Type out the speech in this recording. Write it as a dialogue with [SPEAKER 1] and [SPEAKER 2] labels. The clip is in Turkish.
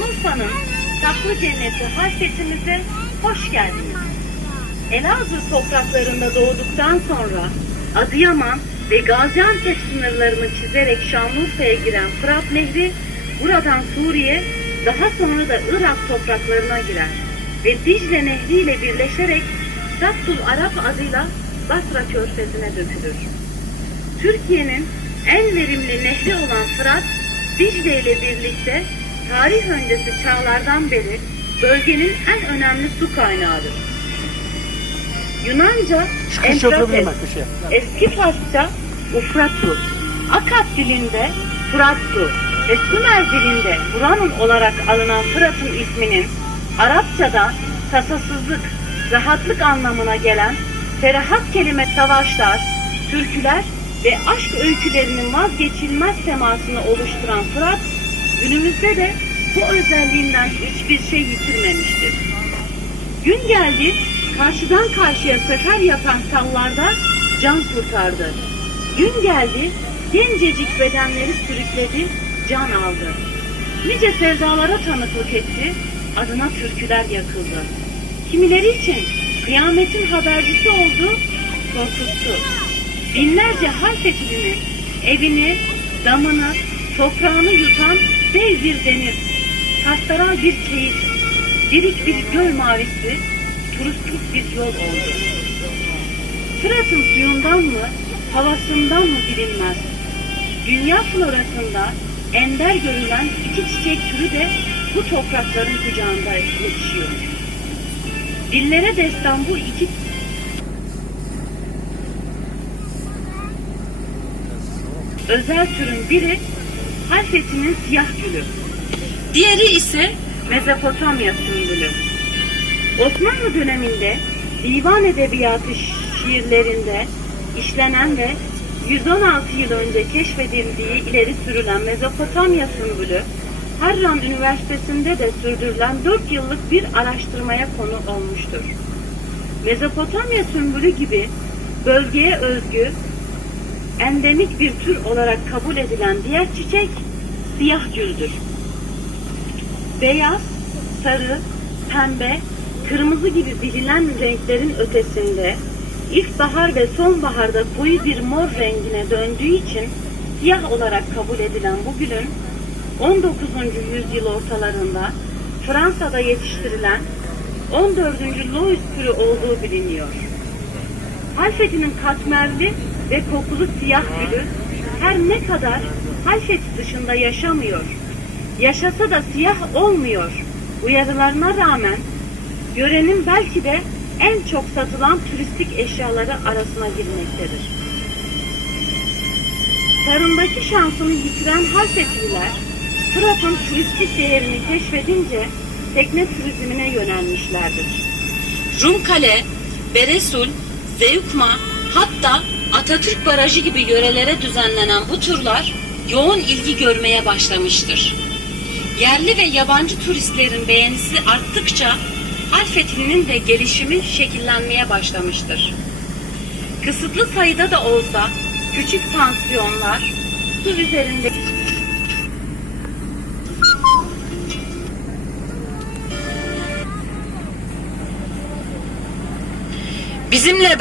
[SPEAKER 1] Urfa'nın saklı cenneti Halfetimize hoş geldiniz. Elazığ topraklarında doğduktan sonra Adıyaman ve Gaziantep sınırlarını çizerek Şanlıurfa'ya giren Fırat Nehri buradan Suriye daha sonra da Irak topraklarına girer ve Dicle Nehri ile birleşerek Sattul Arap adıyla Basra Körfezi'ne dökülür. Türkiye'nin en verimli nehri olan Fırat, Dicle ile birlikte tarih öncesi çağlardan beri bölgenin en önemli su kaynağıdır. Yunanca Enfrates, eski Farsça Ufratu, Akat dilinde Fıratsu ve Sümer dilinde Buranun olarak alınan Fırat'ın isminin Arapçada tasasızlık, rahatlık anlamına gelen ferahat kelime savaşlar, türküler ve aşk öykülerinin vazgeçilmez temasını oluşturan Fırat, günümüzde de bu özelliğinden hiçbir şey yitirmemiştir. Gün geldi, karşıdan karşıya sefer yapan sallarda can kurtardı. Gün geldi, gencecik bedenleri sürükledi, can aldı. Nice sevdalara tanıklık etti, adına türküler yakıldı. Kimileri için kıyametin habercisi oldu, korkuttu. Binlerce halfetlinin evini, damını, toprağını yutan dev bir deniz, pastoral bir keyif, Dirik bir göl mavisi, turistik bir yol oldu. Fırat'ın suyundan mı, havasından mı bilinmez. Dünya florasında ender görülen iki çiçek türü de bu toprakların kucağında yetişiyor. Dillere destan bu iki özel türün biri Halfeti'nin siyah gülü. Diğeri ise Mezopotamya sümbülü. Osmanlı döneminde divan edebiyatı şiirlerinde işlenen ve 116 yıl önce keşfedildiği ileri sürülen Mezopotamya sümbülü, Harran Üniversitesi'nde de sürdürülen 4 yıllık bir araştırmaya konu olmuştur. Mezopotamya sümbülü gibi bölgeye özgü endemik bir tür olarak kabul edilen diğer çiçek siyah güldür. Beyaz, sarı, pembe, kırmızı gibi bilinen renklerin ötesinde ilkbahar ve sonbaharda koyu bir mor rengine döndüğü için siyah olarak kabul edilen bu gülün 19. yüzyıl ortalarında Fransa'da yetiştirilen 14. Louis türü olduğu biliniyor. Halfeti'nin katmerli ve kokulu siyah gülü her ne kadar Halfeti dışında yaşamıyor, yaşasa da siyah olmuyor uyarılarına rağmen yörenin belki de en çok satılan turistik eşyaları arasına girmektedir. Tarımdaki şansını yitiren Halfetliler, Fırat'ın turistik değerini keşfedince tekne turizmine yönelmişlerdir. Rumkale, Beresul, Zevkma hatta Atatürk Barajı gibi yörelere düzenlenen bu turlar yoğun ilgi görmeye başlamıştır. Yerli ve yabancı turistlerin beğenisi arttıkça Halfetli'nin de gelişimi şekillenmeye başlamıştır. Kısıtlı sayıda da olsa küçük pansiyonlar su üzerinde Bizimle